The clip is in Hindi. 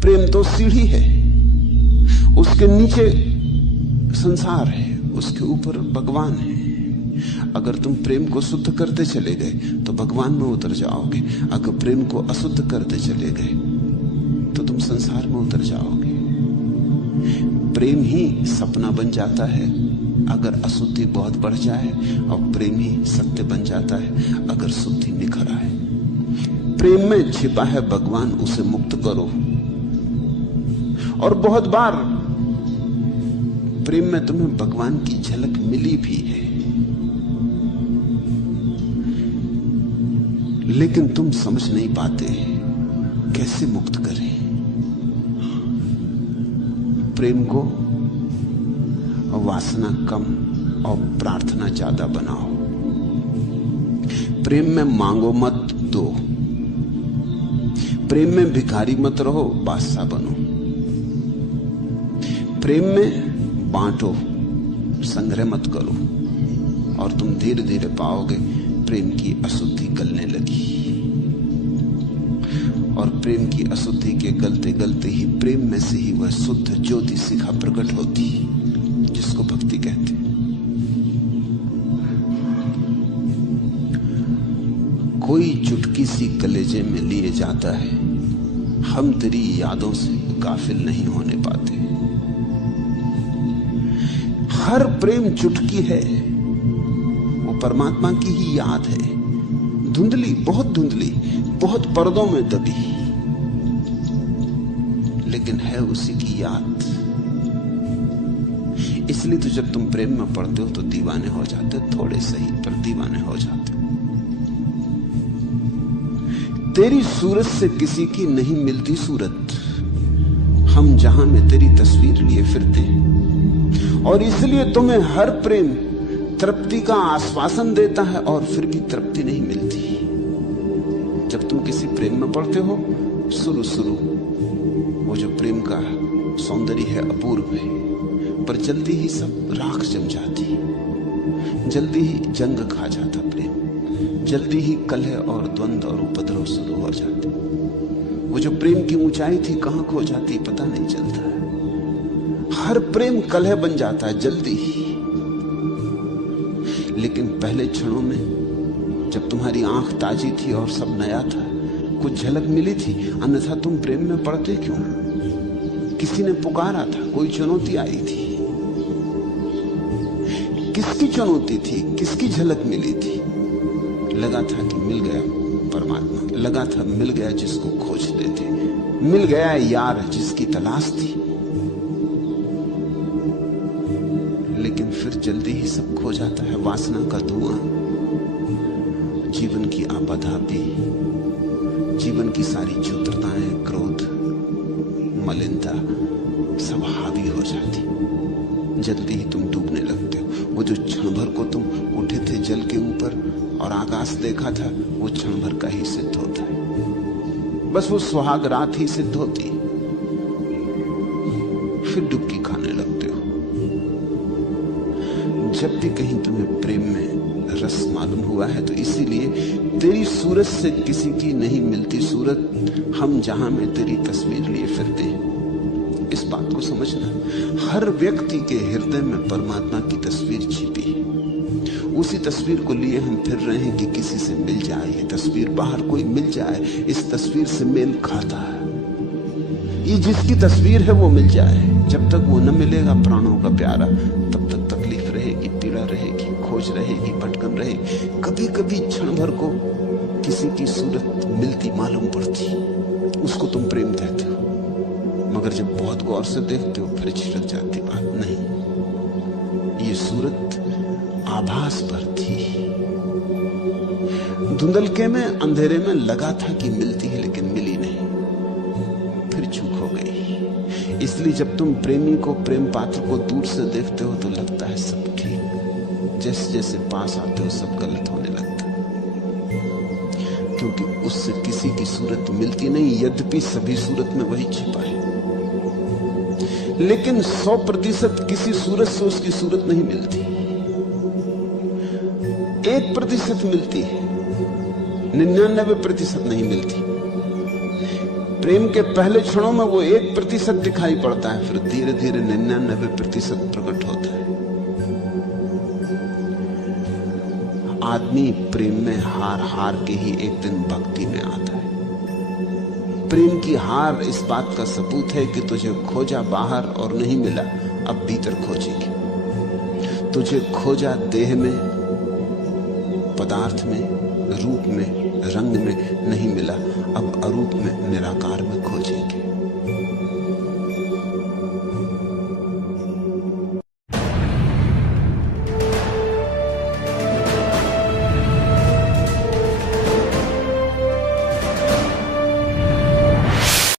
प्रेम तो सीढ़ी है, उसके नीचे संसार है, उसके ऊपर भगवान है। अगर तुम प्रेम को शुद्ध करते चले गए तो भगवान में उतर जाओगे। अगर प्रेम को अशुद्ध करते चले गए तो तुम संसार में उतर जाओगे। प्रेम ही सपना बन जाता है अगर अशुद्धि बहुत बढ़ जाए, और प्रेम ही सत्य बन जाता है अगर शुद्धि निखर आए। प्रेम में छिपा है भगवान, उसे मुक्त करो। और बहुत बार प्रेम में तुम्हें भगवान की झलक मिली भी है, लेकिन तुम समझ नहीं पाते कैसे मुक्त करें। प्रेम को वासना कम और प्रार्थना ज्यादा बनाओ। प्रेम में मांगो मत, दो। प्रेम में भिखारी मत रहो, बादशाह बनो। प्रेम में बांटो, संग्रह मत करो। और तुम धीरे धीरे पाओगे प्रेम की अशुद्धि गलने लगी। और प्रेम की अशुद्धि के गलते गलते ही प्रेम में से ही वह शुद्ध ज्योति शिखा प्रकट होती, जिसको भक्ति कहते। कोई चुटकी सी कलेजे में लिए जाता है, हम तेरी यादों से गाफिल नहीं होने पाते। हर प्रेम चुटकी है, वो परमात्मा की ही याद है, धुंधली, बहुत धुंधली, बहुत पर्दों में दबी, लेकिन है उसी की याद। इसलिए तो जब तुम प्रेम में पड़ते हो तो दीवाने हो जाते हो, थोड़े सही पर दीवाने हो जाते हो। तेरी सूरत से किसी की नहीं मिलती सूरत, हम जहां में तेरी तस्वीर लिए फिरते हैं। और इसलिए तुम्हें हर प्रेम तृप्ति का आश्वासन देता है और फिर भी तृप्ति नहीं मिलती। जब तुम किसी प्रेम में पड़ते हो, शुरू शुरू वो जो प्रेम का सौंदर्य है अपूर्व है, पर जल्दी ही सब राख जम जाती, जल्दी ही जंग खा जाता प्रेम, जल्दी ही कलह और द्वंद्व और उपद्रव शुरू हो जाते। वो जो प्रेम की ऊंचाई थी कहां खो जाती पता नहीं चलता। हर प्रेम कलह बन जाता है जल्दी ही। लेकिन पहले क्षणों में जब तुम्हारी आंख ताजी थी और सब नया था, कुछ झलक मिली थी, अन्यथा तुम प्रेम में पड़ते क्यों? किसी ने पुकारा था, कोई चुनौती आई थी। किसकी चुनौती थी, किसकी झलक मिली थी? लगा था कि मिल गया परमात्मा, लगा था मिल गया जिसको खोजते थे, मिल गया यार जिसकी तलाश थी। लेकिन फिर जल्दी ही सब खो जाता है। वासना का धुआं, जीवन की आपाधापी, जीवन की सारी चतुरताएं, क्रोध, मलिनता सब हावी हो जाती। जल्दी ही तुम डूबने लगते हो। वो जो क्षण भर को तुम उठे थे जल के ऊपर और आकाश देखा था, वो क्षण भर का ही सिद्ध होता है। बस वो सुहाग रात ही सिद्ध होती, फिर डुबकी खाने लगते हो। जब भी कहीं तुम्हें प्रेम में रस मालूम हुआ है तो इसीलिए तेरी सूरत से किसी की नहीं मिलती सूरत, हम जहां में तेरी तस्वीर लिए फिरते हैं। इस बात को समझना, हर व्यक्ति के हृदय में परमात्मा की तस्वीर छिपी है। उसी तस्वीर को लिए हम फिर रहे हैं कि किसी से मिल जाए, ये तस्वीर बाहर कोई मिल जाए, इस तस्वीर से मेल खाता है। ये जिसकी तस्वीर है वो मिल जाए। जब तक वो न मिलेगा प्राणों का प्यारा, तब तक तकलीफ रहेगी, पीड़ा रहेगी, खोज रहेगी, भटकन रहेगी। कभी कभी क्षण भर को किसी की सूरत मिलती मालूम पड़ती, उसको तुम प्रेम कहते हो। मगर जब बहुत गौर से देखते हो फिर छिटक जाती बात, नहीं, ये सूरत आभास पर थी। धुंधलके में, अंधेरे में लगा था कि मिलती है, लेकिन मिली नहीं, फिर चूक हो गई। इसलिए जब तुम प्रेमी को, प्रेम पात्र को दूर से देखते हो तो लगता है सब ठीक, जैसे जैसे पास आते हो सब गलत होने लगता है, क्योंकि उससे किसी की सूरत मिलती नहीं, यद्यपि सभी सूरत में वही छिपा है। लेकिन 100% किसी सूरत से उसकी सूरत नहीं मिलती, 1% मिलती है, 99% नहीं मिलती। प्रेम के पहले क्षणों में वो 1% दिखाई पड़ता है, फिर धीरे धीरे 99% प्रकट होता है। आदमी प्रेम में हार हार के ही एक दिन भक्ति में आता है। प्रेम की हार इस बात का सबूत है कि तुझे खोजा बाहर और नहीं मिला, अब भीतर खोजेगी। तुझे खोजा देह में, पदार्थ में, रूप में, रंग में नहीं मिला, अब अरूप में, निराकार में खोजेगी।